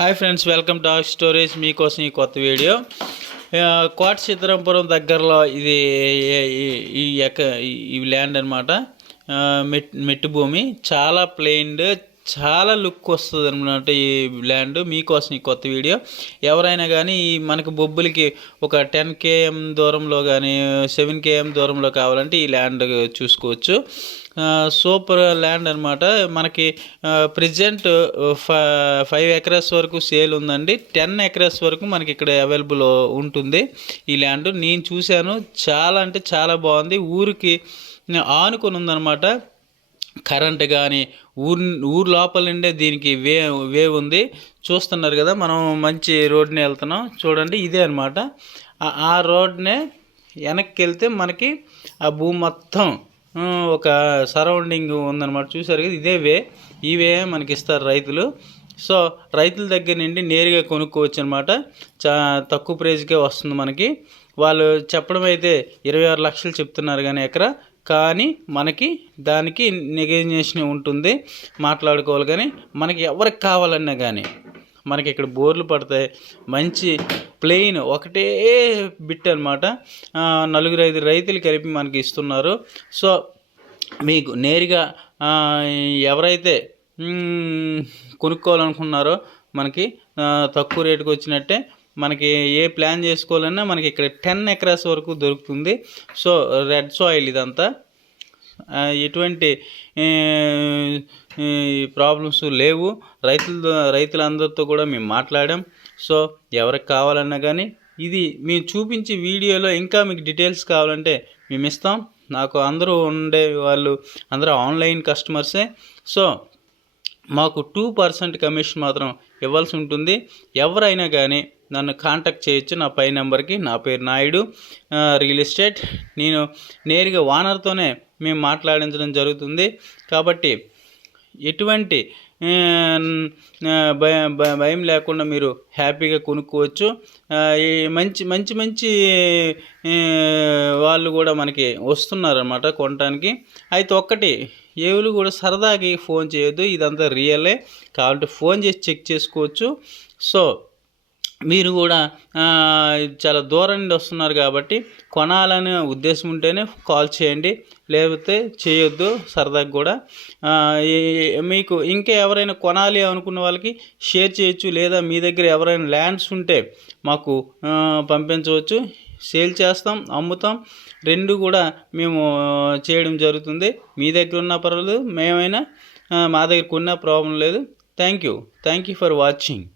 Hi friends welcome to storage మీకోసం ఈ కొత్త వీడియో. కోట చిత్రంపురం దగ్గరలో ఇది ఈ ఎక్క ఈ ల్యాండ్ అనమాట మెట్ మెట్టు భూమి చాలా ప్లెయిన్డ్ చాలా లుక్ వస్తుంది అనమాట ఈ ల్యాండ్ మీకోసం ఈ కొత్త వీడియో. ఎవరైనా కానీ ఈ మనకు బొబ్బులకి ఒక టెన్ కేఎం దూరంలో కానీ సెవెన్ కేఎం దూరంలో కావాలంటే ఈ ల్యాండ్ చూసుకోవచ్చు. సూపర్ ల్యాండ్ అనమాట మనకి ప్రజెంట్ ఫైవ్ ఎకరాస్ వరకు సేల్ ఉందండి. టెన్ ఎకరాస్ వరకు మనకి ఇక్కడ అవైలబుల్ ఉంటుంది ఈ ల్యాండ్. నేను చూశాను. చాలా అంటే చాలా బాగుంది. ఊరికి ఆనుకొని ఉందన్నమాట. కరెంట్ కానీ ఊరు ఊరు లోపల నుండే దీనికి వే వే ఉంది. చూస్తున్నారు కదా మనం మంచి రోడ్ని వెళ్తున్నాం. చూడండి ఇదే అనమాట ఆ రోడ్నే వెనక్కి వెళ్తే మనకి ఆ భూమి మొత్తం ఒక సరౌండింగ్ ఉందన్నమాట. చూసారు కదా ఇదే వే. ఈ వే మనకి ఇస్తారు రైతులు. సో రైతుల దగ్గర నుండి నేరుగా కొనుక్కోవచ్చు అనమాట చా తక్కువ ప్రైజ్కే వస్తుంది మనకి. వాళ్ళు చెప్పడం అయితే ఇరవై ఆరు లక్షలు చెప్తున్నారు కానీ ఎకరా. కానీ మనకి దానికి నెగేషన్ ఉంటుంది. మాట్లాడుకోవాలి కానీ మనకి ఎవరికి కావాలన్నా కానీ మనకి ఇక్కడ బోర్లు పడతాయి. మంచి ప్లెయిన్ ఒకటే బిట్ అనమాట నలుగురు ఐదు రైతులు కలిపి మనకి ఇస్తున్నారు. సో మీకు నేరుగా ఎవరైతే కొనుక్కోవాలనుకున్నారో మనకి తక్కువ రేటుకి వచ్చినట్టే మనకి ఏ ప్లాన్ చేసుకోవాలన్నా మనకి ఇక్కడ టెన్ ఎకరాస్ వరకు దొరుకుతుంది. సో రెడ్ సాయిల్ ఇదంతా. ఎటువంటి ప్రాబ్లమ్స్ లేవు. రైతుల రైతులందరితో కూడా మేము మాట్లాడాం. సో ఎవరికి కావాలన్నా కానీ ఇది మేము చూపించే వీడియోలో ఇంకా మీకు డీటెయిల్స్ కావాలంటే మేము ఇస్తాం. నాకు అందరూ ఉండే వాళ్ళు అందరూ ఆన్లైన్ కస్టమర్సే. సో మాకు టూ పర్సెంట్ కమిషన్ మాత్రం ఇవ్వాల్సి ఉంటుంది. ఎవరైనా కానీ నన్ను కాంటాక్ట్ చేయొచ్చు. నా పై నెంబర్కి నా పేరు నాయుడు. రియల్ ఎస్టేట్ నేను నేరుగా ఓనర్తోనే మేము మాట్లాడించడం జరుగుతుంది. కాబట్టి ఎటువంటి భయం భయం- లేకుండా మీరు హ్యాపీగా కొనుక్కోవచ్చు. మంచి మంచి మంచి వాళ్ళు కూడా మనకి వస్తున్నారనమాట కొనడానికి అయితే ఒక్కటి ఏవులు కూడా సరదాకి ఫోన్ చేయొద్దు. ఇదంతా రియలే. కాబట్టి ఫోన్ చేసి చెక్ చేసుకోవచ్చు. సో మీరు కూడా చాలా దూరం నుండి వస్తున్నారు కాబట్టి కొనాలనే ఉద్దేశం ఉంటేనే కాల్ చేయండి. లేకపోతే చేయొద్దు సరదాగా కూడా. మీకు ఇంకా ఎవరైనా కొనాలి అనుకున్న వాళ్ళకి షేర్ చేయొచ్చు లేదా మీ దగ్గర ఎవరైనా ల్యాండ్స్ ఉంటే మాకు పంపించవచ్చు. సేల్ చేస్తాం అమ్ముతాం. రెండు కూడా మేము చేయడం జరుగుతుంది. మీ దగ్గర ఉన్న పర్వాలేదు మేమైనా మా దగ్గర కొన్న ప్రాబ్లం లేదు. Thank you. Thank you for watching.